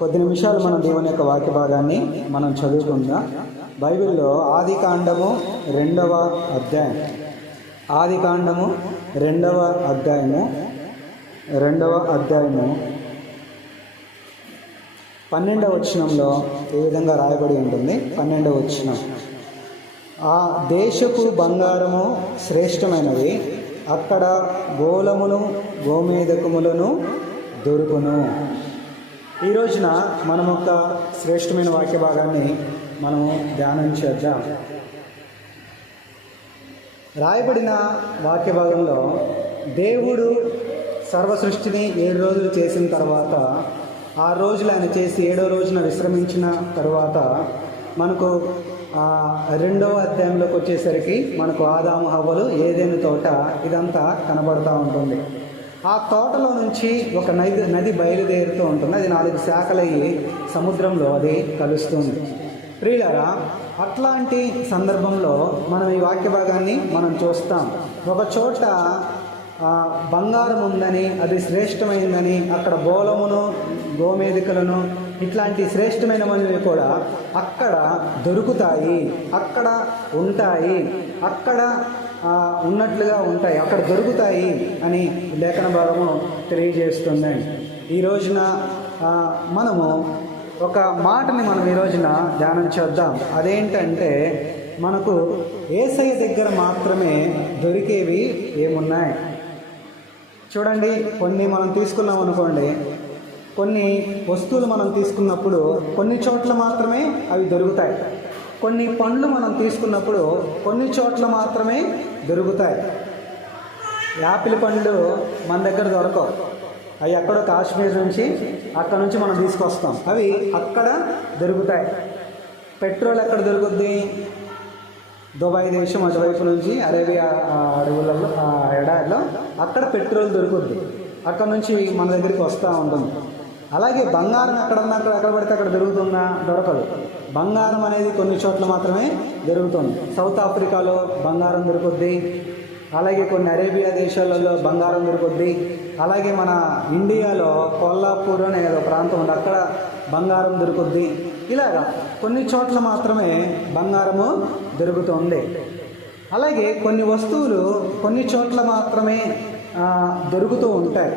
కొద్ది నిమిషాలు మనం దేవుని యొక్క వాక్య భాగాన్ని మనం చదువుకుందాం. బైబిల్లో ఆది కాండము రెండవ అధ్యాయం. ఆది కాండము రెండవ అధ్యాయము. రెండవ అధ్యాయము పన్నెండవ వచనంలో ఏ విధంగా రాయబడి ఉంటుంది? పన్నెండవ వచనం. ఆ దేశపు బంగారము శ్రేష్టమైనది అక్కడ గోలమును గోమేదకములను దొరుకును. ఈ రోజున మనం ఒక శ్రేష్టమైన వాక్య భాగాన్ని మనము ధ్యానం చేద్దాం. రాయబడిన వాక్య భాగంలో దేవుడు సర్వ సృష్టిని ఏడు రోజులు చేసిన తర్వాత ఆ రోజులు ఆయన చేసి ఏడో రోజున విశ్రమించిన తర్వాత మనకు ఆ రెండవ అధ్యాయంలోకి వచ్చేసరికి మనకు ఆదాము హవ్వలు ఏదేని తోట ఇదంతా కనబడుతూ ఉంటుంది. ఆ తోటలో నుంచి ఒక నది నది బయలుదేరుతూ ఉంటుంది. అది నాలుగు శాఖలయ్యి సముద్రంలో అది కలుస్తుంది. ప్రియులరా అట్లాంటి సందర్భంలో మనం ఈ వాక్య భాగాన్ని మనం చూస్తాం. ఒక చోట బంగారం ఉందని అది శ్రేష్టమైందని అక్కడ బోలమును గోమేదికలను ఇట్లాంటి శ్రేష్టమైనవి కూడా అక్కడ దొరుకుతాయి అక్కడ ఉంటాయి అక్కడ ఉన్నట్లుగా ఉంటాయి. అక్కడ దొరుకుతాయి అని లేఖన భాగము తెలియజేస్తుంది. ఈ రోజున మనము ఒక మాటని మనం ఈ రోజున ధ్యానం చేద్దాం. అదేంటంటే మనకు ఏసయ్య దగ్గర మాత్రమే దొరికేవి ఏమున్నాయి? చూడండి కొన్ని మనం తీసుకున్నాం అనుకోండి. కొన్ని వస్తువులు మనం తీసుకున్నప్పుడు కొన్ని చోట్ల మాత్రమే అవి దొరుకుతాయి. కొన్ని పండ్లు మనం తీసుకున్నప్పుడు కొన్ని చోట్ల మాత్రమే దొరుకుతాయి. యాపిల్ పండ్లు మన దగ్గర దొరకవు. అవి ఎక్కడో కాశ్మీర్ నుంచి అక్కడ నుంచి మనం తీసుకొస్తాం. అవి అక్కడ దొరుకుతాయి. పెట్రోల్ ఎక్కడ దొరుకుద్ది? దుబాయ్ దేశం అటువైపు నుంచి అరేబియా అడవులలో ఆ ఎడారిలో అక్కడ పెట్రోల్ దొరుకుద్ది. అక్కడ నుంచి మన దగ్గరికి వస్తూ ఉంటుంది. అలాగే బంగారం ఎక్కడన్నా అక్కడ ఎక్కడ పడితే అక్కడ దొరుకుతుందా? దొరకదు. బంగారం అనేది కొన్ని చోట్ల మాత్రమే దొరుకుతుంది సౌత్ ఆఫ్రికాలో బంగారం దొరుకుద్ది. అలాగే కొన్ని అరేబియా దేశాలలో బంగారం దొరుకుద్ది. అలాగే మన ఇండియాలో కొల్లాపూర్ అనే ఒక ప్రాంతం ఉంది. అక్కడ బంగారం దొరుకుద్ది. ఇలాగా కొన్ని చోట్ల మాత్రమే బంగారము దొరుకుతుంది. అలాగే కొన్ని వస్తువులు కొన్ని చోట్ల మాత్రమే దొరుకుతూ ఉంటాయి.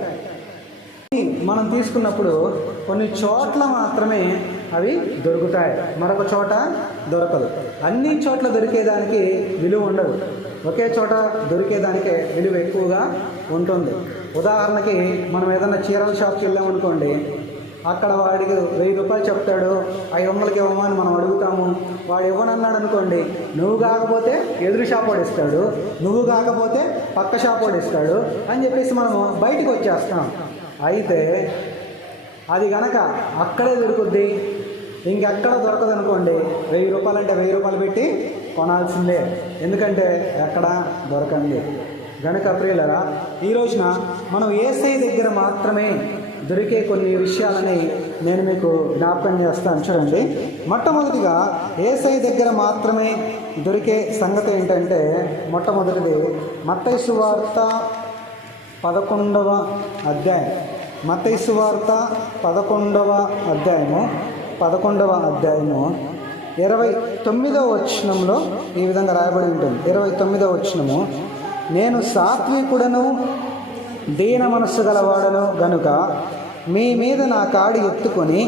మనం తీసుకున్నప్పుడు కొన్ని చోట్ల మాత్రమే అవి దొరుకుతాయి. మరొక చోట దొరకదు. అన్ని చోట్ల దొరికేదానికి విలువ ఉండదు. ఒకే చోట దొరికేదానికే విలువ ఎక్కువగా ఉంటుంది. ఉదాహరణకి మనం ఏదైనా చీరల షాప్కి వెళ్ళామనుకోండి అక్కడ వాడికి వెయ్యి రూపాయలు చెప్తాడు ఐదు వందలకి ఇవ్వమని మనం అడుగుతాము. వాడు ఇవ్వనన్నాడు అనుకోండి నువ్వు కాకపోతే ఎదురు షాప్ వాడు ఇస్తాడు నువ్వు కాకపోతే పక్క షాప్ వాడు ఇస్తాడు అని చెప్పేసి మనము బయటికి వచ్చేస్తాం. అయితే అది గనక అక్కడే దొరుకుద్ది ఇంకెక్కడ దొరకదు అనుకోండి వెయ్యి రూపాయలు అంటే వెయ్యి రూపాయలు పెట్టి కొనాల్సిందే. ఎందుకంటే ఎక్కడ దొరకండి. గనక ప్రియులరా ఈ రోజున మనం ఏసై దగ్గర మాత్రమే దొరికే కొన్ని విషయాలని నేను మీకు జ్ఞాపకం చేస్తాను. చూడండి మొట్టమొదటిగా ఏసై దగ్గర మాత్రమే దొరికే సంగతి ఏంటంటే మొట్టమొదటిది మత్తయి సువార్త పదకొండవ అధ్యాయం. మత్తయి సువార్త పదకొండవ అధ్యాయము. పదకొండవ అధ్యాయము ఇరవై తొమ్మిదవ వచనంలో ఈ విధంగా రాయబడి ఉంటుంది. ఇరవై తొమ్మిదవ వచనము నేను సాత్వికుడను దీన మనస్సు గలవాడను గనుక మీ మీద నా కాడి ఎత్తుకొని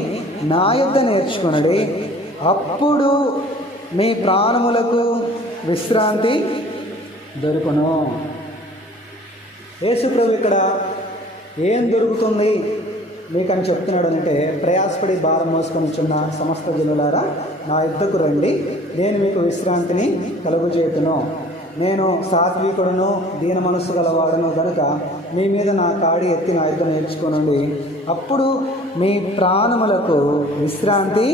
నా యొద్ద నేర్చుకునడి. అప్పుడు మీ ప్రాణములకు విశ్రాంతి దొరుకును. యేసుప్రభు ఇక్కడ ఏం దొరుకుతుంది? మీకని చెప్తున్నాడు అంటే ప్రయాసపడి భారం మోసుకొనిచున్న సమస్త జనులారా నా యుద్ధకు రండి. నేను మీకు విశ్రాంతిని కలుగుచేతును నేను సాత్వికుడును దీన మనస్సు గలవాడును కనుక మీ మీద నా కాడి ఎత్తి నా యుద్ధం నేర్చుకునండి అప్పుడు మీ ప్రాణములకు విశ్రాంతి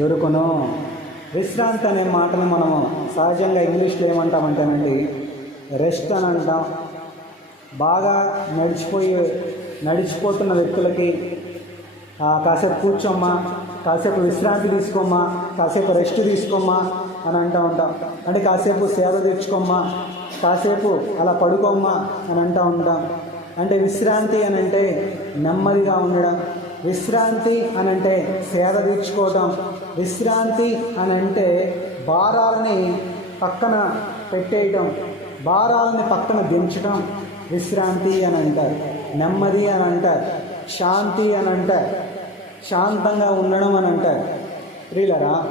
దొరుకును. విశ్రాంతి అనే మాటను మనము సహజంగా ఇంగ్లీష్లో ఏమంటామంటేనండి రెస్ట్ అని అంటాం. బాగా నడిచిపోయే నడిచిపోతున్న వ్యక్తులకి కాసేపు కూర్చోమ్మా కాసేపు విశ్రాంతి తీసుకోమ్మా కాసేపు రెస్ట్ తీసుకోమ్మా అని అంటూ ఉంటాం. అంటే కాసేపు సేవ తెచ్చుకోమ్మా కాసేపు అలా పడుకోమ్మా అని అంటూ ఉంటాం. అంటే విశ్రాంతి అని అంటే నెమ్మదిగా ఉండడం విశ్రాంతి అని అంటే సేద తీర్చుకోవటం విశ్రాంతి అని అంటే భారాలని పక్కన పెట్టేయటం భారాలని పక్కన దించటం విశ్రాంతి అని అంటారు. నెమ్మది అని అంటారు. శాంతి అని అంటారు. శాంతంగా ఉండడం అని అంటారు. ప్రియులరా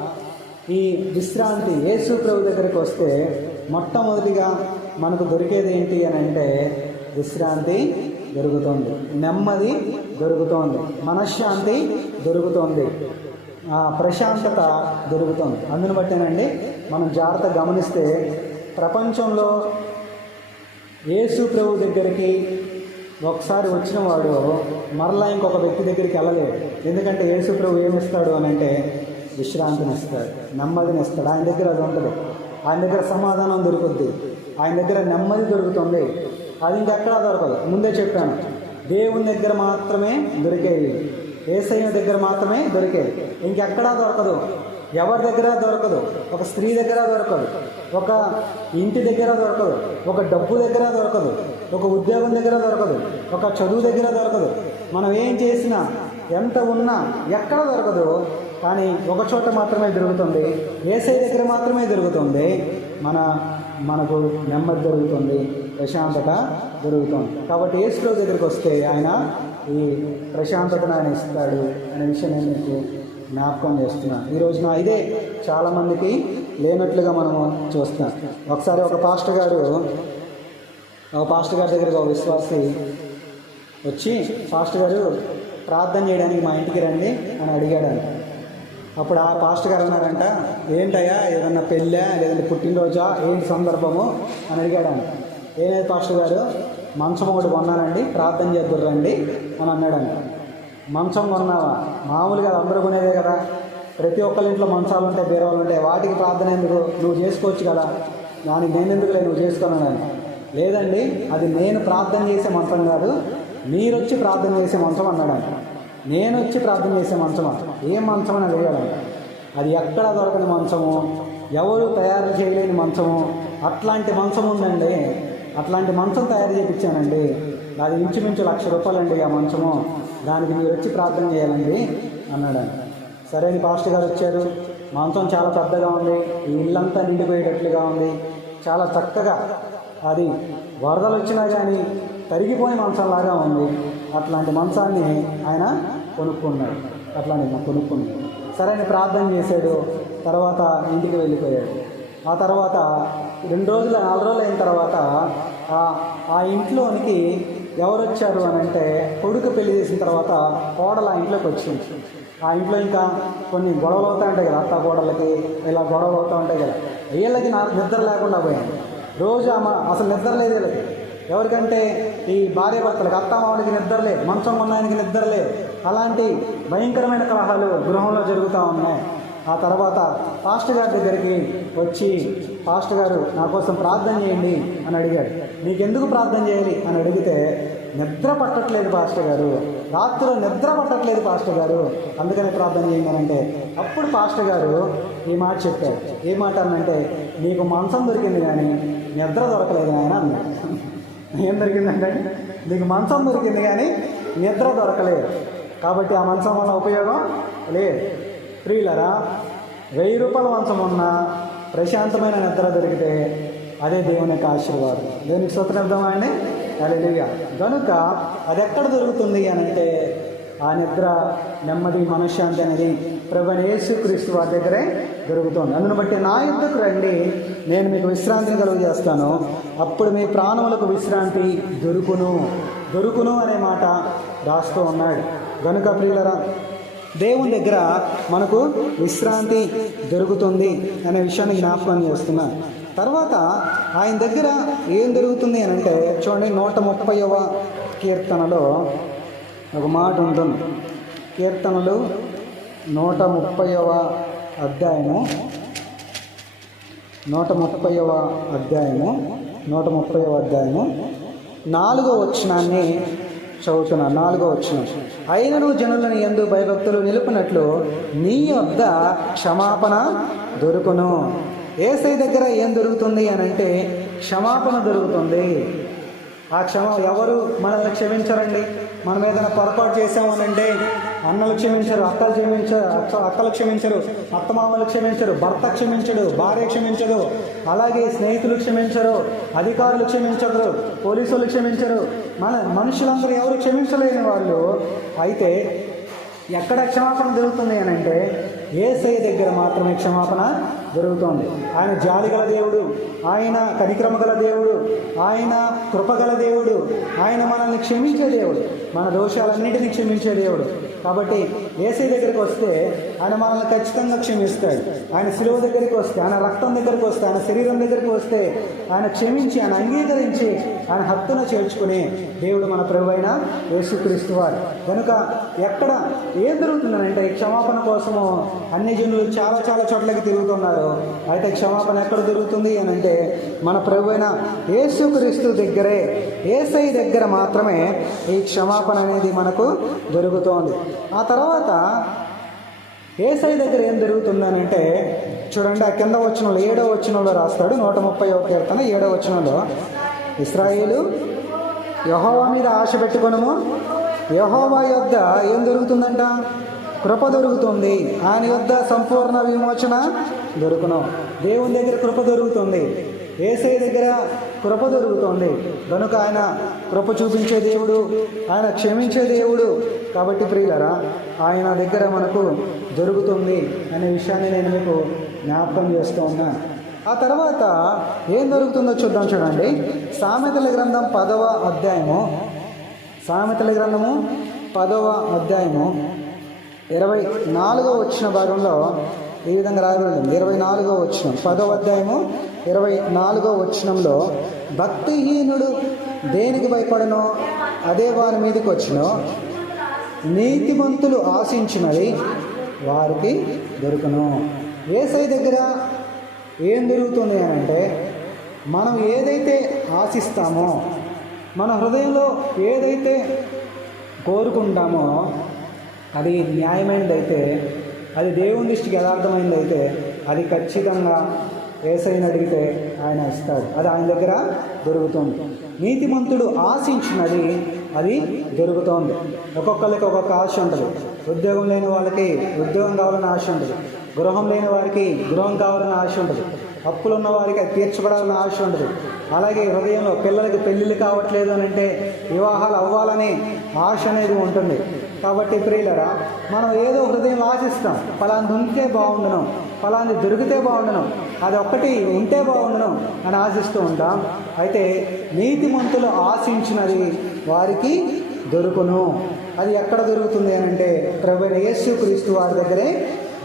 ఈ విశ్రాంతి యేసు ప్రభు దగ్గరికి వస్తే మొట్టమొదటిగా మనకు దొరికేది ఏంటి అని అంటే విశ్రాంతి దొరుకుతుంది. నెమ్మది దొరుకుతోంది. మనశ్శాంతి దొరుకుతోంది. ఆ, ప్రశాంతత దొరుకుతుంది. అందుని బట్టేనండి మనం జాగ్రత్త గమనిస్తే ప్రపంచంలో యేసు ప్రభు దగ్గరికి ఒకసారి వచ్చిన వాడు మరలా ఇంకొక వ్యక్తి దగ్గరికి వెళ్ళలేడు ఎందుకంటే యేసు ప్రభు ఏమిస్తాడు అని అంటే విశ్రాంతిని ఇస్తాడు నెమ్మదిని ఇస్తాడు ఆయన దగ్గర అది ఉండదు ఆయన దగ్గర సమాధానం దొరుకుద్ది. ఆయన దగ్గర నెమ్మది దొరుకుతుంది. అది ఇంకెక్కడా దొరకదు. ముందే చెప్పాను. దేవుని దగ్గర మాత్రమే దొరికేవి. ఏసయ్య దగ్గర మాత్రమే దొరికేది ఇంకెక్కడా దొరకదు. ఎవరి దగ్గర దొరకదు? ఒక స్త్రీ దగ్గర దొరకదు. ఒక ఇంటి దగ్గర దొరకదు. ఒక డబ్బు దగ్గర దొరకదు. ఒక ఉద్యోగం దగ్గర దొరకదు. ఒక చదువు దగ్గర దొరకదు. మనం ఏం చేసినా ఎంత ఉన్నా ఎక్కడ దొరకదు. కానీ ఒక చోట మాత్రమే దొరుకుతుంది. ఏసై దగ్గర మాత్రమే దొరుకుతుంది. మన మనకు నెమ్మది దొరుకుతుంది. ప్రశాంతత దొరుకుతుంది. కాబట్టి ఏసులో దగ్గరికి వస్తే ఆయన ఈ ప్రశాంతతను ఆయన ఇస్తాడు అనే విషయం నేను మీకు జ్ఞాపకం చేస్తున్నాను ఈ రోజున ఇదే చాలామందికి లేనట్లుగా మనము చూస్తున్నాం. ఒకసారి ఒక పాస్టర్ గారు ఒక పాస్టర్ గారి దగ్గరికి ఒక విశ్వాసి వచ్చి పాస్టర్ గారు ప్రార్థన చేయడానికి మా ఇంటికి రండి అని అడిగాడంట. అప్పుడు ఆ పాస్టర్ గారు అన్నారంట ఏంటయ్యా ఏదన్నా పెళ్ళా లేదంటే పుట్టినరోజా ఏంటి సందర్భము? అని అడిగాడంట. ఏమైంది పాస్టర్ గారు మంచం ఒకటి కొన్నానండి ప్రార్థన చేద్దరు రండి అని అన్నాడంట. మంచం కొన్నావా మామూలుగా అందరూ కొనేదే కదా. ప్రతి ఒక్కరి ఇంట్లో మంచాలు ఉంటాయి బీరవాళ్ళు ఉంటాయి. వాటికి ప్రార్థన ఎందుకు? నువ్వు చేసుకోవచ్చు కదా. దానికి నేను ఎందుకులే నువ్వు చేసుకున్నానని లేదండి అది నేను ప్రార్థన చేసే మంచం కాదు మీరు వచ్చి ప్రార్థన చేసే మంచం అన్నాడంట నేను వచ్చి ప్రార్థన చేసే మంచం అంట ఏం మంచం అని అడిగాడంట అది ఎక్కడ దొరకని మంచము ఎవరు తయారు చేయలేని మంచము అట్లాంటి మంచం ఉందండి. అట్లాంటి మంచం తయారు చేయించానండి. అది ఇంచుమించు లక్ష రూపాయలండి ఆ మంచము. దానికి మీరు వచ్చి ప్రార్థన చేయాలండి అన్నాడు సరే అని పాస్టర్ గారు వచ్చారు. మంచం చాలా పెద్దగా ఉంది. ఈ ఇల్లంతా నిండిపోయేటట్లుగా ఉంది. చాలా చక్కగా అది వరదలు వచ్చినా కానీ తరిగిపోయిన మంచంలాగా ఉంది. అట్లాంటి మంచాన్ని ఆయన కొనుక్కున్నాడు. అట్లాంటి కొనుక్కున్నాడు. సరే అని ప్రార్థన చేశాడు. తర్వాత ఇంటికి వెళ్ళిపోయాడు. ఆ తర్వాత రెండు రోజులు నాలుగు రోజులు అయిన తర్వాత ఆ ఇంట్లోనికి ఎవరు వచ్చారు అని అంటే కొడుకు పెళ్ళి చేసిన తర్వాత కోడలు ఆ ఇంట్లోకి వచ్చింది. ఆ ఇంట్లో ఇంకా కొన్ని గొడవలు అవుతూ ఉంటాయి కదా అత్త కోడలకి ఇలా గొడవలు అవుతూ ఉంటాయి కదా. వీళ్ళకి నాకు నిద్ర లేకుండా పోయింది. రోజు ఆమె అసలు నిద్ర లేదు వీళ్ళకి ఎవరికంటే ఈ భార్య భర్తలకు అత్త మామూలకి నిద్ర లేదు మంచం ఉన్నాయనికి నిద్ర లేదు. అలాంటి భయంకరమైన కలహాలు గృహంలో జరుగుతూ ఉన్నాయి. ఆ తర్వాత పాస్టర్ గారి దగ్గరికి వచ్చి పాస్టర్ గారు నా కోసం ప్రార్థన చేయండి అని అడిగాడు. నీకెందుకు ప్రార్థన చేయాలి? అని అడిగితే నిద్ర పట్టట్లేదు పాస్టర్ గారు. రాత్రిలో నిద్ర పట్టట్లేదు పాస్టర్ గారు. అందుకని ప్రార్థన చేయమనంటే అప్పుడు పాస్టర్ గారు ఈ మాట చెప్పారు. ఏ మాట అనంటే నీకు మంచం దొరికింది కానీ నిద్ర దొరకలేదు ఆయన అన్నాడు. ఏం దొరికిందంటే నీకు మంచం దొరికింది కానీ నిద్ర దొరకలేదు. కాబట్టి ఆ మంచం వల్ల ఉపయోగం లేదు. ప్రియులరా వెయ్యి రూపాయల మంచం ఉన్నా ప్రశాంతమైన నిద్ర దొరికితే అదే దేవుని యొక్క ఆశీర్వాదం. దేవునికి స్వతంత్రమా అండి అలెలుగా కనుక అది ఎక్కడ దొరుకుతుంది అని అంటే ఆ నిద్ర నెమ్మది మనశ్శాంతి అనేది ప్రభు క్రీస్తు వారి దగ్గరే దొరుకుతుంది. అందును బట్టి నా యుద్ధకు రండి నేను మీకు విశ్రాంతిని కలుగు చేస్తాను అప్పుడు మీ ప్రాణములకు విశ్రాంతి దొరుకును. దొరుకును అనే మాట రాస్తూ ఉన్నాడు. గనుక ప్రియులరా దేవుని దగ్గర మనకు విశ్రాంతి దొరుకుతుంది అనే విషయాన్ని జ్ఞాపకం చేస్తున్నా. తర్వాత ఆయన దగ్గర ఏం దొరుకుతుంది అని అంటే చూడండి నూట ముప్పైవ కీర్తనలో ఒక మాట ఉంటుంది. కీర్తనలు నూట ముప్పైవ అధ్యాయము నూట ముప్పైవ అధ్యాయము నూట ముప్పైవ అధ్యాయము నాలుగో వచనాన్ని చదువుతున్నాను నాలుగో వచనం. అయినను జనులను ఎందు భయభక్తులు నిలుపునట్లు నీ వద్ద క్షమాపణ దొరుకును. ఏసై దగ్గర ఏం దొరుకుతుంది అని అంటే క్షమాపణ దొరుకుతుంది. ఆ క్షమ ఎవరు మనల్ని క్షమించరండి? మనం ఏదైనా పొరపాటు చేసామనంటే అన్నలు క్షమించరు అక్కలు క్షమించరు అక్క- అక్కలు క్షమించరు అత్తమామలు క్షమించరు భర్త క్షమించడు భార్య క్షమించడు అలాగే స్నేహితులు క్షమించరు అధికారులు క్షమించరు పోలీసులు క్షమించరు. మన మనుషులందరూ ఎవరు క్షమించలేని వాళ్ళు? అయితే ఎక్కడ క్షమాపణ దొరుకుతుంది అని అంటే ఏసై దగ్గర మాత్రమే క్షమాపణ దొరుకుతుంది. ఆయన జాలి గల దేవుడు ఆయన కనిక్రమ గల దేవుడు ఆయన కృపగల దేవుడు ఆయన మనల్ని క్షమించే దేవుడు మన దోషాలన్నింటినీ క్షమించే దేవుడు. కాబట్టి ఏసై దగ్గరికి వస్తే ఆయన మనల్ని ఖచ్చితంగా క్షమిస్తాడు. ఆయన శిలువ దగ్గరికి వస్తే ఆయన రక్తం దగ్గరికి వస్తే ఆయన శరీరం దగ్గరికి వస్తే ఆయన క్షమించి ఆయన అంగీకరించి ఆయన హత్తున చేర్చుకుని దేవుడు మన ప్రభు అయిన యేసుక్రీస్తు వారు. కనుక ఎక్కడ ఏం జరుగుతుందనంటే ఈ క్షమాపణ కోసము అన్ని జనులు చాలా చాలా చోట్లకి తిరుగుతున్నారు. అయితే క్షమాపణ ఎక్కడ దొరుకుతుంది అని అంటే మన ప్రభు అయిన యేసుక్రీస్తు దగ్గరే ఏసై దగ్గర మాత్రమే ఈ క్షమాపణ అనేది మనకు దొరుకుతోంది ఆ తర్వాత ఏసై దగ్గర ఏం జరుగుతుందనంటే చూడండి ఆ కింద వచనంలో ఏడో వచనంలో రాస్తాడు నూట ముప్పై ఒక కీర్తన ఏడో వచనంలో. ఇస్రాయేలు యహోవా మీద ఆశ పెట్టుకొనము? యహోవా యొద్ద ఏం దొరుకుతుందంట కృప దొరుకుతుంది. ఆయన యొద్ద సంపూర్ణ విమోచన దొరుకును. దేవుని దగ్గర కృప దొరుకుతుంది. ఏసై దగ్గర కృప దొరుకుతుంది. కనుక ఆయన కృప చూపించే దేవుడు ఆయన క్షమించే దేవుడు. కాబట్టి ప్రియులరా ఆయన దగ్గర మనకు దొరుకుతుంది అనే విషయాన్ని నేను మీకు జ్ఞాపకం చేస్తూ ఉన్నాను ఆ తర్వాత ఏం దొరుకుతుందో చూద్దాం చూడండి. సామెతల గ్రంథం పదవ అధ్యాయము. సామెతల గ్రంథము పదవ అధ్యాయము. ఇరవై నాలుగో వచ్చిన భాగంలో ఈ విధంగా రాయబడింది. ఇరవై నాలుగో వచ్చిన పదవ అధ్యాయము ఇరవై నాలుగో వచ్చినంలో భక్తిహీనుడు దేనికి భయపడనో అదే వారి మీదకి వచ్చినో. నీతిమంతులు ఆశించినది వారికి దొరుకును. ఏసై దగ్గర ఏం జరుగుతుంది అని అంటే మనం ఏదైతే ఆశిస్తామో మన హృదయంలో ఏదైతే కోరుకుంటామో అది న్యాయమైనదైతే అది దేవుని దృష్టికి యథార్థమైనదైతే అది ఖచ్చితంగా ఏసైని అడిగితే ఆయన ఇస్తాడు. అది ఆయన దగ్గర దొరుకుతుంది. నీతిమంతుడు ఆశించినది అది దొరుకుతోంది ఒక్కొక్కరికి ఒక్కొక్క ఆశ ఉంటుంది. ఉద్యోగం లేని వాళ్ళకి ఉద్యోగం కావాలని ఆశ ఉంటుంది. గృహం లేని వారికి గృహం కావాలని ఆశ ఉంటుంది. అప్పులు ఉన్న వారికి అది తీర్చబడాలని ఆశ ఉంటుంది. అలాగే హృదయంలో పిల్లలకి పెళ్ళిళ్ళు కావట్లేదు అని అంటే వివాహాలు అవ్వాలని ఆశ అనేది ఉంటుంది. కాబట్టి ప్రియులరా మనం ఏదో హృదయం ఆశిస్తాం. ఫలాంది ఉంటే బాగుండను. ఫలాన్ని దొరికితే బాగుండను. అది ఒక్కటి ఉంటే బాగుండను అని ఆశిస్తూ ఉంటాం. అయితే నీతిమంతులు ఆశించినది వారికి దొరుకును. అది ఎక్కడ దొరుకుతుంది అని అంటే ప్రవీణ యేసు క్రీస్తు వారి దగ్గరే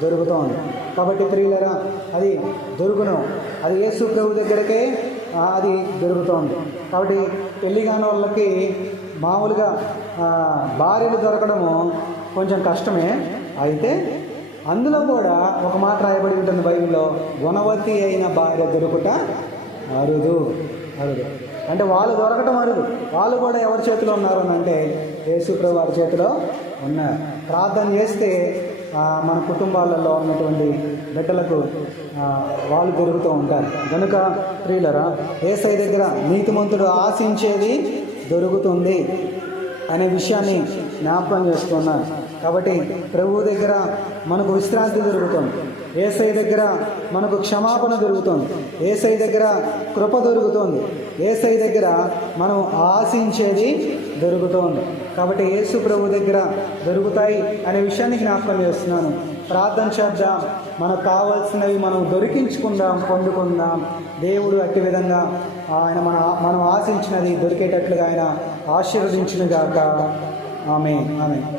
దొరుకుతోంది. కాబట్టి ప్రియులరా అది దొరుకును. అది యేసు ప్రభు దగ్గరకే అది దొరుకుతోంది. కాబట్టి పెళ్ళి కాని వాళ్ళకి మామూలుగా భార్యలు దొరకడము కొంచెం కష్టమే. అయితే అందులో కూడా ఒక మాట రాయబడి ఉంటుంది బైబిల్లో గుణవతి అయిన భార్య దొరుకుట అరుదు. అరుదు. అంటే వాళ్ళు దొరకటం అరుదు. వాళ్ళు కూడా ఎవరి చేతిలో ఉన్నారు అని అంటే యేసుప్రభు వారి చేతిలో ఉన్నారు. ప్రార్థన చేస్తే మన కుటుంబాలలో ఉన్నటువంటి బిడ్డలకు వాళ్ళు దొరుకుతూ ఉంటారు. కనుక ప్రియులరా ఏసై దగ్గర నీతిమంతుడు ఆశించేది దొరుకుతుంది అనే విషయాన్ని జ్ఞాపకం చేసుకున్నారు. కాబట్టి ప్రభు దగ్గర మనకు విశ్రాంతి దొరుకుతుంది ఏసై దగ్గర మనకు క్షమాపణ దొరుకుతుంది ఏసై దగ్గర కృప దొరుకుతుంది. ఏసై దగ్గర మనం ఆశించేది దొరుకుతోంది. కాబట్టి యేసు ప్రభు దగ్గర దొరుకుతాయి అనే విషయాన్ని జ్ఞాపకం చేస్తున్నాను. ప్రార్థన చేద్దాం. మనకు కావాల్సినవి మనం దొరికించుకుందాం పొందుకుందాం. దేవుడు అట్టి విధంగా ఆయన మన మనం ఆశించినది దొరికేటట్లుగా ఆయన ఆశీర్వదించినగాక. ఆమె ఆమె